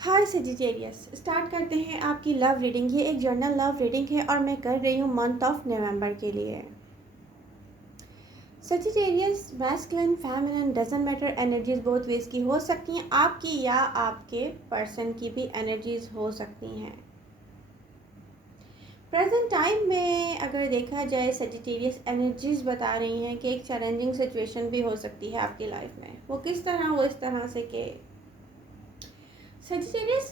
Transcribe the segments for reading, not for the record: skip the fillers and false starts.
हाय Sagittarius, start करते हैं आपकी लव रीडिंग। ये एक जर्नल लव रीडिंग है और मैं कर रही हूँ मंथ ऑफ नवंबर के लिए। Sagittarius, masculine feminine doesn't matter, energies बहुत वेज की हो सकती हैं, आपकी या आपके पर्सन की भी एनर्जीज हो सकती हैं। प्रेजेंट टाइम में अगर देखा जाए, सेजिटेरियस एनर्जीज बता रही हैं कि एक चैलेंजिंग सिचुएशन भी हो सकती है आपकी लाइफ में। वो किस तरह? वो इस तरह से कि सेजिटेरियस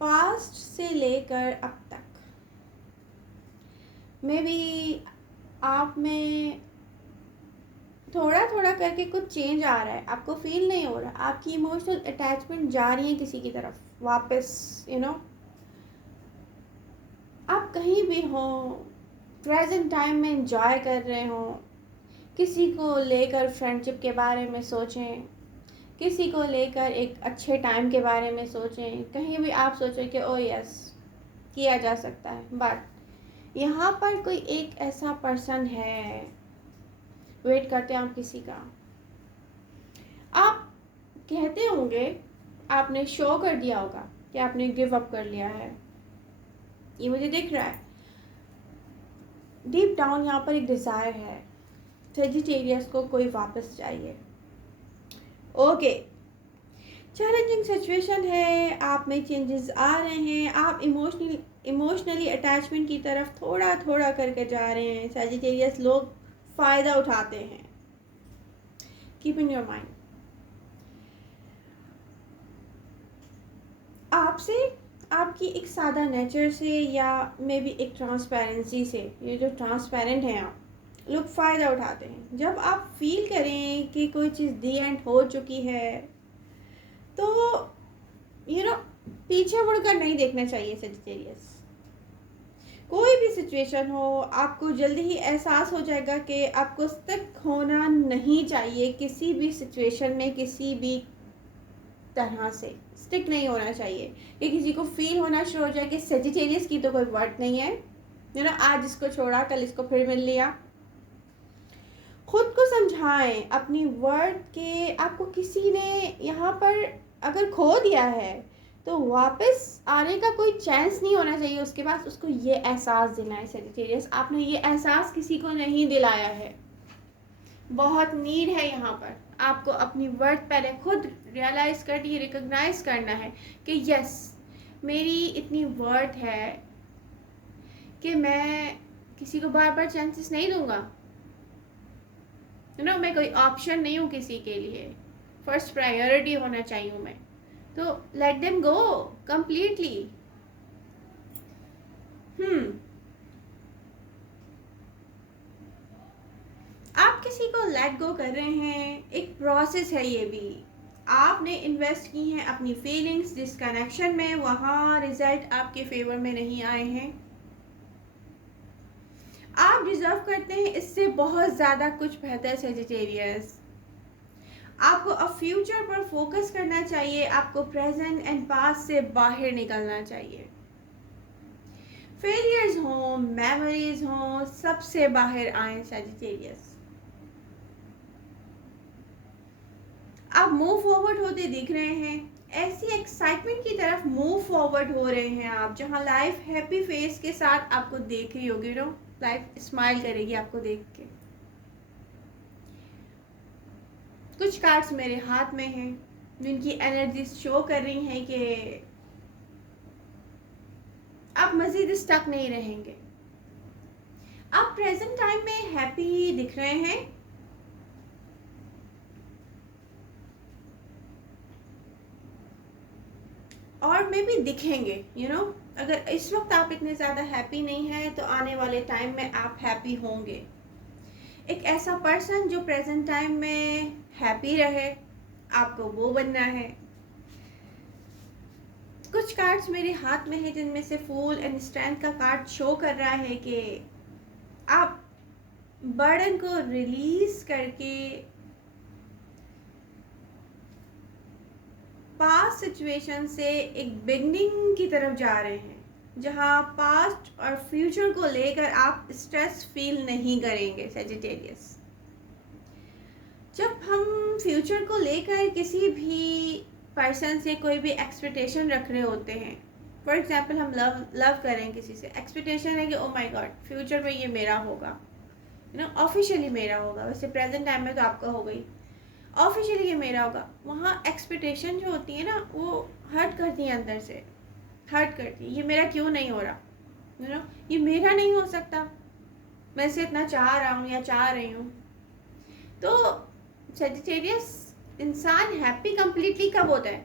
पास्ट से लेकर अब तक मे बी आप में थोड़ा थोड़ा करके कुछ चेंज आ रहा है, आपको फील नहीं हो रहा, आपकी इमोशनल अटैचमेंट जा रही है किसी की तरफ वापस। आप कहीं भी हो, प्रेजेंट टाइम में एंजॉय कर रहे हो, किसी को लेकर फ्रेंडशिप के बारे में सोचें, किसी को लेकर एक अच्छे टाइम के बारे में सोचें, कहीं भी आप सोचें कि ओ यस किया जा सकता है। बट यहाँ पर कोई एक ऐसा पर्सन है, वेट करते हैं आप किसी का। आप कहते होंगे, आपने शो कर दिया होगा कि आपने गिव अप कर लिया है, ये मुझे दिख रहा है। डीप डाउन यहाँ पर एक डिज़ायर है, सेजिटेरियस को कोई वापस चाहिए। ओके, चैलेंजिंग सिचुएशन है, आप में चेंजेस आ रहे हैं, आप इमोशनली अटैचमेंट की तरफ थोड़ा थोड़ा करके जा रहे हैं। सेजिटेरियस लोग फ़ायदा उठाते हैं, कीप इन योर माइंड। आपसे, आपकी एक सादा नेचर से या मे बी एक ट्रांसपेरेंसी से, ये जो ट्रांसपेरेंट हैं आप, लोग फ़ायदा उठाते हैं। जब आप फील करें कि कोई चीज़ दी एंड हो चुकी है, तो पीछे मुड़कर नहीं देखना चाहिए सेजिटेरियस। कोई भी सिचुएशन हो, आपको जल्दी ही एहसास हो जाएगा कि आपको स्टक होना नहीं चाहिए किसी भी सिचुएशन में, किसी भी तरह से स्टिक नहीं होना चाहिए। कि किसी को फील होना शुरू हो जाए कि सेजिटेरियस की तो कोई वर्थ नहीं है, आज इसको छोड़ा कल इसको फिर मिल लिया। खुद को समझाएं अपनी वर्थ के, आपको किसी ने यहाँ पर अगर खो दिया है तो वापस आने का कोई चांस नहीं होना चाहिए उसके पास। उसको ये एहसास दिलाएं सेजिटेरियस, आपने ये एहसास किसी को नहीं दिलाया है। बहुत नीड है यहाँ पर, आपको अपनी वर्थ पहले खुद रियलाइज़ करनी, रिकॉग्नाइज करना है कि यस मेरी इतनी वर्थ है कि मैं किसी को बार बार चांसेस नहीं दूंगा। मैं कोई ऑप्शन नहीं हूँ किसी के लिए, फर्स्ट प्रायोरिटी होना चाहिए हूँ मैं। तो लेट देम गो कंप्लीटली। आप किसी को लेट गो कर रहे हैं, एक प्रोसेस है ये भी। आपने इन्वेस्ट की हैं अपनी फीलिंग्स जिस कनेक्शन में, वहाँ रिजल्ट आपके फेवर में नहीं आए हैं। आप डिजर्व करते हैं इससे बहुत ज़्यादा कुछ बेहतर सेजिटेरियस। आपको अब फ्यूचर पर फोकस करना चाहिए, आपको प्रेजेंट एंड पास्ट से बाहर निकलना चाहिए। फेलियर्स हों, मेमोरीज हों, सबसे बाहर आए सेजिटेरियस। आप मूव फॉरवर्ड होते दिख रहे हैं, ऐसी एक्साइटमेंट की तरफ मूव फॉरवर्ड हो रहे हैं आप, जहां लाइफ हैप्पी फेस के साथ आपको देख रही होगी। लाइफ स्माइल करेगी आपको देख के। कुछ कार्ड्स मेरे हाथ में हैं जिनकी एनर्जी शो कर रही हैं कि आप मजीद स्टक नहीं रहेंगे। आप प्रेजेंट टाइम में हैप्पी दिख रहे हैं, और मे भी दिखेंगे। अगर इस वक्त आप इतने ज़्यादा हैप्पी नहीं हैं तो आने वाले टाइम में आप हैप्पी होंगे। एक ऐसा पर्सन जो प्रेजेंट टाइम में हैप्पी रहे, आपको वो बनना है। कुछ कार्ड्स मेरे हाथ में है जिनमें से फूल एंड स्ट्रेंथ का कार्ड शो कर रहा है कि आप बर्डन को रिलीज करके पास्ट सिचुएशन से एक बिगनिंग की तरफ जा रहे हैं, जहां पास्ट और फ्यूचर को लेकर आप स्ट्रेस फील नहीं करेंगे सेजिटेरियस। जब हम फ्यूचर को लेकर किसी भी पर्सन से कोई भी एक्सपेक्टेशन रख रहे होते हैं, फॉर एग्जाम्पल हम लव करें किसी से, एक्सपेक्टेशन है कि ओ माई गॉड फ्यूचर में ये मेरा होगा, ऑफिशियली मेरा होगा, वैसे प्रेजेंट टाइम में तो आपका हो गई, ऑफिशियली ये मेरा होगा। वहाँ एक्सपेक्टेशन जो होती है ना वो हर्ट करती है, अंदर से हर्ट करती है। ये मेरा क्यों नहीं हो रहा, ये मेरा नहीं हो सकता, मैं इसे इतना चाह रहा हूँ या चाह रही हूँ। तो सेजिटेरियस इंसान हैप्पी कंप्लीटली कब होता है,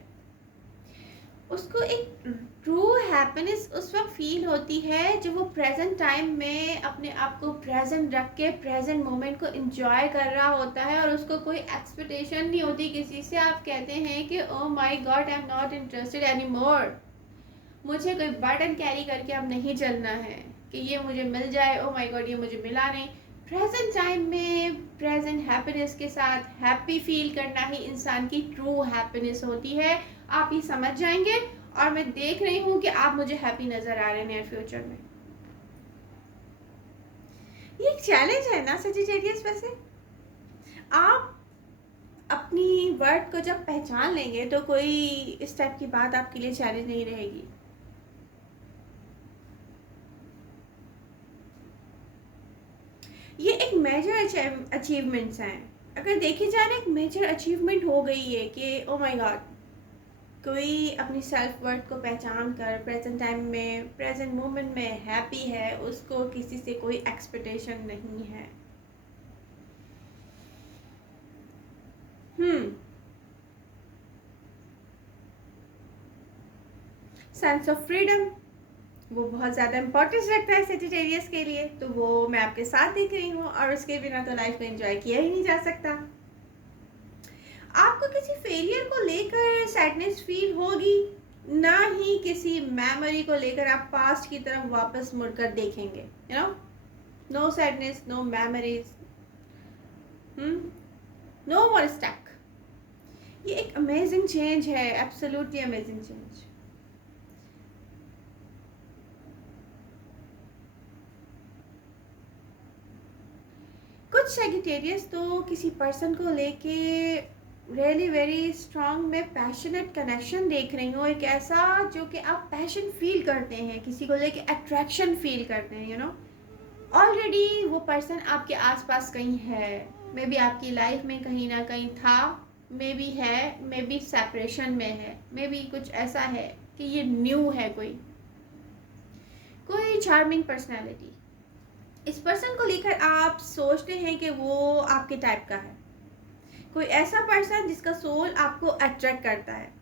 उसको एक ट्रू हैप्पीनेस उस वक्त फील होती है जब वो प्रेजेंट टाइम में अपने आप को प्रेजेंट रख के प्रेजेंट मोमेंट को एंजॉय कर रहा होता है, और उसको कोई एक्सपेक्टेशन नहीं होती किसी से। आप कहते हैं कि oh my God I am not interested any more, मुझे कोई बर्डन कैरी करके अब नहीं चलना है कि ये मुझे मिल जाए, ओ माय गॉड ये मुझे मिला नहीं। प्रेजेंट टाइम में प्रेजेंट हैप्पीनेस के साथ हैप्पी फील करना ही इंसान की ट्रू हैप्पीनेस होती है। आप ये समझ जाएंगे, और मैं देख रही हूँ कि आप मुझे हैप्पी नज़र आ रहे हैं नियर फ्यूचर में। ये एक चैलेंज है ना सजिटेरियस। वैसे आप अपनी वर्ड को जब पहचान लेंगे तो कोई इस टाइप की बात आपके लिए चैलेंज नहीं रहेगी। ये एक मेजर अचीवमेंट्स हैं, अगर देखी जाए ना, एक मेजर अचीवमेंट हो गई है कि ओ माय गॉड कोई अपनी सेल्फ वर्थ को पहचान कर प्रेजेंट टाइम में प्रेजेंट मोमेंट में हैप्पी है, उसको किसी से कोई एक्सपेक्टेशन नहीं है। सेंस ऑफ फ्रीडम वो बहुत ज़्यादा इम्पोर्टेंस रखता है सेजिटेरियस के लिए, तो वो मैं आपके साथ देख रही हूँ, और उसके बिना तो लाइफ को एंजॉय किया ही नहीं जा सकता। आपको किसी फेलियर को लेकर सैडनेस फील होगी, ना ही किसी मेमोरी को लेकर आप पास्ट की तरफ वापस मुड़कर देखेंगे। No sadness, no memories, no more stuck. ये एक अमेजिंग चेंज है, एब्सोल्युटली अमेजिंग चेंज। कुछ सेजिटेरियस तो किसी पर्सन को लेके रियली वेरी स्ट्रांग में पैशनेट कनेक्शन देख रही हूँ, एक ऐसा जो कि आप पैशन फील करते हैं, किसी को लेके अट्रैक्शन फील करते हैं। ऑलरेडी वो पर्सन आपके आसपास कहीं है, मे बी आपकी लाइफ में कहीं ना कहीं था, मे बी है, मे बी सेपरेशन में है, मे बी कुछ ऐसा है कि ये न्यू है। कोई चार्मिंग पर्सनैलिटी, इस पर्सन को लेकर आप सोचते हैं कि वो आपके टाइप का है। कोई ऐसा पर्सन जिसका सोल आपको अट्रैक्ट करता है।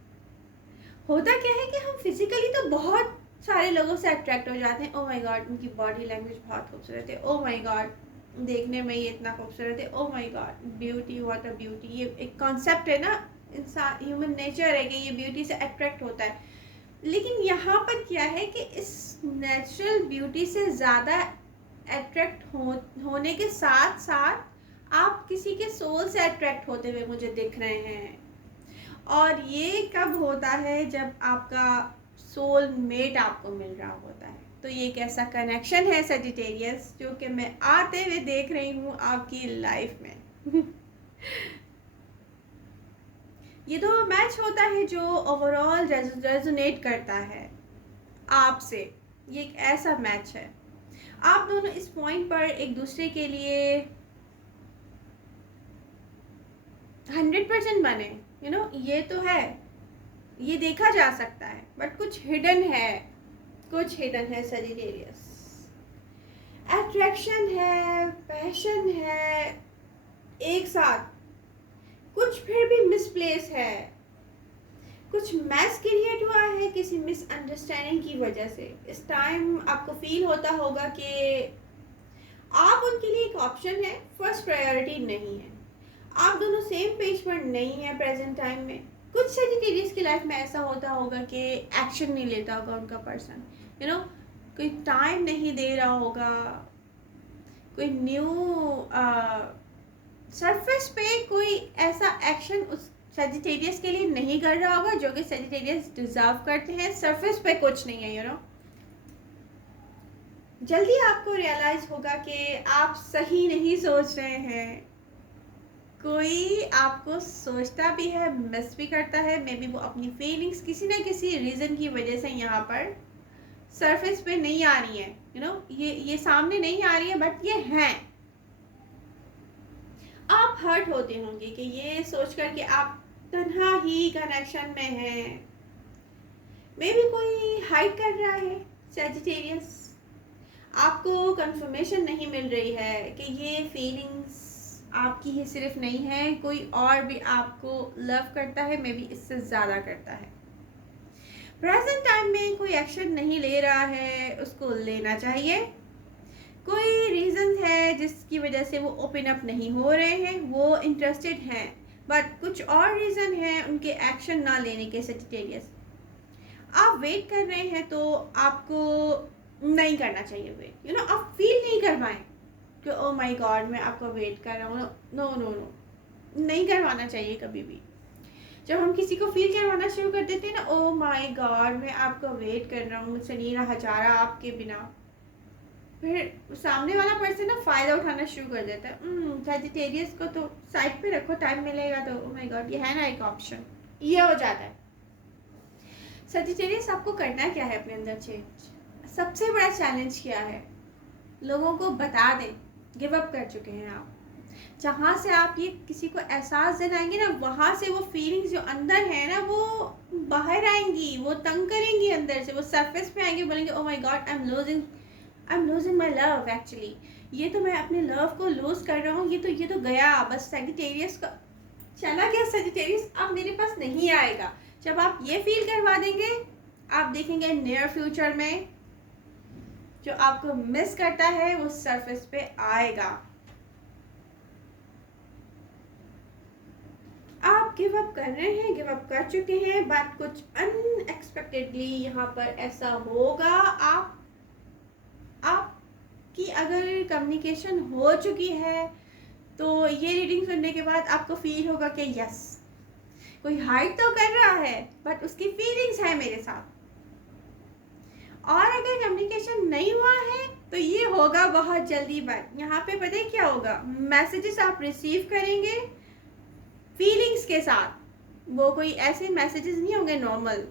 होता क्या है कि हम फिजिकली तो बहुत सारे लोगों से अट्रैक्ट हो जाते हैं, ओ माय गॉड उनकी बॉडी लैंग्वेज बहुत खूबसूरत है, ओ माय गॉड देखने में ये इतना खूबसूरत है, oh my God beauty, what a beauty. ये एक कॉन्सेप्ट है ना, इंसान ह्यूमन नेचर है कि ये ब्यूटी से अट्रैक्ट होता है। लेकिन यहाँ पर क्या है कि इस नेचुरल ब्यूटी से ज़्यादा अट्रैक्ट होने के साथ साथ आप किसी के सोल से अट्रैक्ट होते हुए मुझे दिख रहे हैं। और ये कब होता है, जब आपका सोल मेट आपको मिल रहा होता है। तो ये एक ऐसा कनेक्शन है सेजिटेरियस जो कि मैं आते हुए देख रही हूँ आपकी लाइफ में। ये तो मैच होता है जो ओवरऑल रेजोनेट करता है आपसे। ये एक ऐसा मैच है, आप दोनों इस पॉइंट पर एक दूसरे के लिए 100% बने। ये तो है, ये देखा जा सकता है, बट कुछ हिडन है सेजिटेरियस। अट्रैक्शन है, पैशन है एक साथ, कुछ फिर भी मिसप्लेस है, कुछ मैस क्रिएट हुआ है किसी मिसअंडरस्टैंडिंग की वजह से। इस टाइम आपको फील होता होगा कि आप उनके लिए एक ऑप्शन है, फर्स्ट प्रायोरिटी नहीं है, आप दोनों सेम पेज पर नहीं है प्रेजेंट टाइम में। कुछ सेजिटेरियस की लाइफ में ऐसा होता होगा कि एक्शन नहीं लेता होगा उनका पर्सन, कोई टाइम नहीं दे रहा होगा, कोई न्यू सरफेस पे कोई ऐसा एक्शन उस सेजिटेरियस के लिए नहीं कर रहा होगा जो कि सेजिटेरियस डिजर्व करते हैं। सरफेस पे कुछ नहीं है। जल्दी आपको रियलाइज होगा कि आप सही नहीं सोच रहे हैं, कोई आपको सोचता भी है, मिस भी करता है, मे बी वो अपनी फीलिंग्स किसी ना किसी रीज़न की वजह से यहाँ पर सरफेस पे नहीं आ रही है, ये सामने नहीं आ रही है, बट ये हैं। आप हर्ट होते होंगे कि ये सोचकर कि आप तन्हा ही कनेक्शन में हैं। मे बी कोई हाइड कर रहा है, सेजिटेरियस। आपको कंफर्मेशन नहीं मिल रही है कि ये फीलिंग्स आपकी ही सिर्फ नहीं है, कोई और भी आपको लव करता है, मे बी इससे ज़्यादा करता है। प्रेजेंट टाइम में कोई एक्शन नहीं ले रहा है, उसको लेना चाहिए। कोई रीज़न है जिसकी वजह से वो ओपन अप नहीं हो रहे हैं, वो इंटरेस्टेड हैं, बट कुछ और रीज़न है उनके एक्शन ना लेने के। सेजिटेरियस, आप वेट कर रहे हैं तो आपको नहीं करना चाहिए वेट। आप फील नहीं करवाएं कि ओ माय गॉड मैं आपको वेट कर रहा हूँ। नो नो नो, नहीं करवाना चाहिए कभी भी। जब हम किसी को फील करवाना शुरू कर देते हैं ना, ओ माय गॉड मैं आपको वेट कर रहा हूँ, मुझसे नहीं रहा जा रहा आपके बिना, फिर सामने वाला पर्सन ना फ़ायदा उठाना शुरू कर देता है। वेजिटेरियंस को तो साइड पे रखो, टाइम मिलेगा तो। ओ माय गॉड, ये है ना एक ऑप्शन, ये हो जाता है। सजिटेरियस, आपको करना क्या है अपने अंदर चेंज? सबसे बड़ा चैलेंज क्या है? लोगों को बता दें, गिव अप कर चुके हैं आप। जहाँ से आप ये किसी को एहसास दिलाएंगे ना, वहाँ से वो फीलिंग्स जो अंदर है ना वो बाहर आएंगी, वो तंग करेंगी अंदर से, वो सरफेस पे आएंगे, बोलेंगे oh my God I am losing my love. Actually ये तो मैं अपने लव को लूज कर रहा हूँ, ये तो गया बस। सेजिटेरियस का चला गया, सेजिटेरियस अब मेरे पास नहीं आएगा। जब आप ये फील करवा देंगे, आप देखेंगे नियर फ्यूचर में जो आपको मिस करता है वो सरफेस पे आएगा। आप गिव अप कर रहे हैं, गिव अप कर चुके हैं, बट कुछ अनएक्सपेक्टेडली यहाँ पर ऐसा होगा। आपकी अगर कम्युनिकेशन हो चुकी है तो ये रीडिंग सुनने के बाद आपको फील होगा कि यस, कोई हाइड तो कर रहा है बट उसकी फीलिंग्स है मेरे साथ। और अगर कम्युनिकेशन नहीं हुआ है तो ये होगा बहुत जल्दी। बात यहाँ पे पता है क्या होगा? मैसेजेस आप रिसीव करेंगे फीलिंग्स के साथ। वो कोई ऐसे मैसेजेस नहीं होंगे नॉर्मल,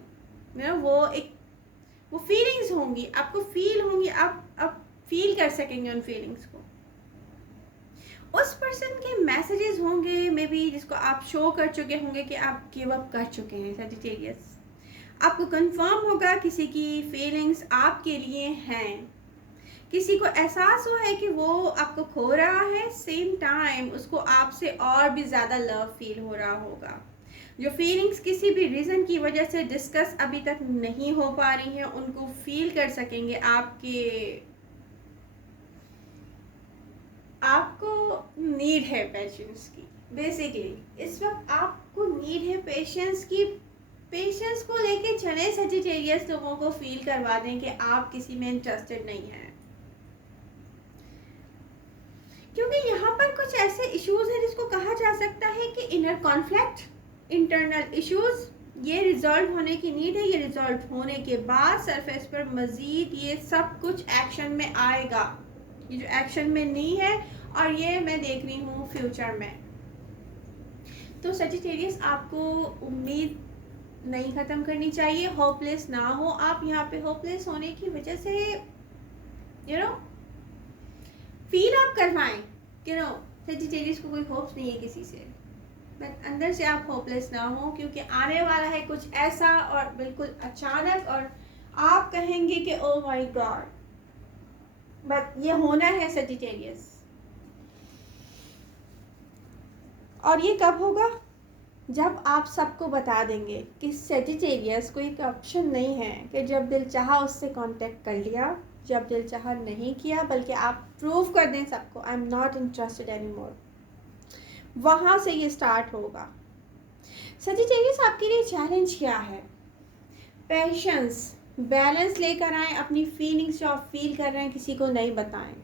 वो फीलिंग्स होंगी, आपको फील होंगी, आप फील कर सकेंगे उन फीलिंग्स को। उस पर्सन के मैसेजेस होंगे मे बी जिसको आप शो कर चुके होंगे कि आप गिव अप कर चुके हैं। सेजिटेरियस, आपको कंफर्म होगा किसी की फीलिंग्स आपके लिए हैं, किसी को एहसास हुआ है कि वो आपको खो रहा है, सेम टाइम उसको आपसे और भी ज़्यादा लव फील हो रहा होगा। जो फीलिंग्स किसी भी रीज़न की वजह से डिस्कस अभी तक नहीं हो पा रही हैं, उनको फील कर सकेंगे। आपको नीड है पेशेंस की। बेसिकली इस वक्त आपको नीड है पेशेंस की। पेशेंस को लेके चले, सेजिटेरियस लोगों को फील करवा दें कि आप किसी में इंटरेस्टेड नहीं हैं, क्योंकि यहाँ पर कुछ ऐसे इश्यूज हैं जिसको कहा जा सकता है कि इनर कॉन्फ्लिक्ट, इंटरनल इश्यूज, ये रिजॉल्व होने की नीड है। ये रिजॉल्व होने के बाद सरफेस पर मज़ीद ये सब कुछ एक्शन में आएगा। ये जो एक्शन में नहीं है, और ये मैं देख रही हूँ फ्यूचर में। तो सजिटेरियस, आपको उम्मीद नहीं ख़त्म करनी चाहिए, होपलेस ना हो आप। यहाँ पे होपलेस होने की वजह से फील आप करवाएं कि सजिटेरियस को कोई होप्स नहीं है किसी से, बट अंदर से आप होपलेस ना हो, क्योंकि आने वाला है कुछ ऐसा और बिल्कुल अचानक, और आप कहेंगे कि ओ माय गॉड, बट ये होना है सजिटेरियस। और ये कब होगा? जब आप सबको बता देंगे कि सेजिटेरियस कोई ऑप्शन नहीं है कि जब दिल चाहा उससे कांटेक्ट कर लिया, जब दिल चाहा नहीं किया, बल्कि आप प्रूव कर दें सबको I am not interested any more. वहाँ से ये स्टार्ट होगा। सेजिटेरियस, आपके लिए चैलेंज क्या है? पेशेंस, बैलेंस लेकर आएँ। अपनी फीलिंग्स जो आप फील कर रहे हैं किसी को नहीं बताएं।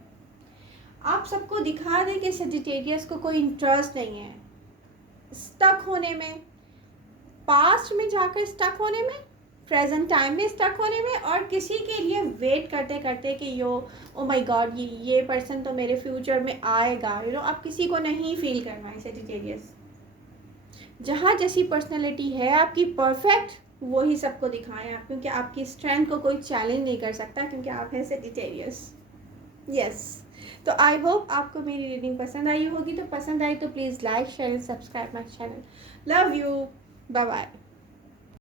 आप सबको दिखा दें कि सेजिटेरियस को कोई इंटरेस्ट नहीं है। स्टक होने में, पास्ट में जाकर स्टक होने में, प्रेजेंट टाइम में स्टक होने में, और किसी के लिए वेट करते करते कि ओ माय गॉड ये पर्सन तो मेरे फ्यूचर में आएगा, आप किसी को नहीं फील करना है सेजिटेरियस। जहाँ जैसी पर्सनैलिटी है आपकी परफेक्ट, वही सबको दिखाएं आप, क्योंकि आपकी स्ट्रेंथ को कोई चैलेंज नहीं कर सकता, क्योंकि आप हैं सेजिटेरियस। यस। तो आई होप आपको मेरी रीडिंग पसंद आई होगी। तो पसंद आई तो please like share and subscribe my channel. Love you, bye bye.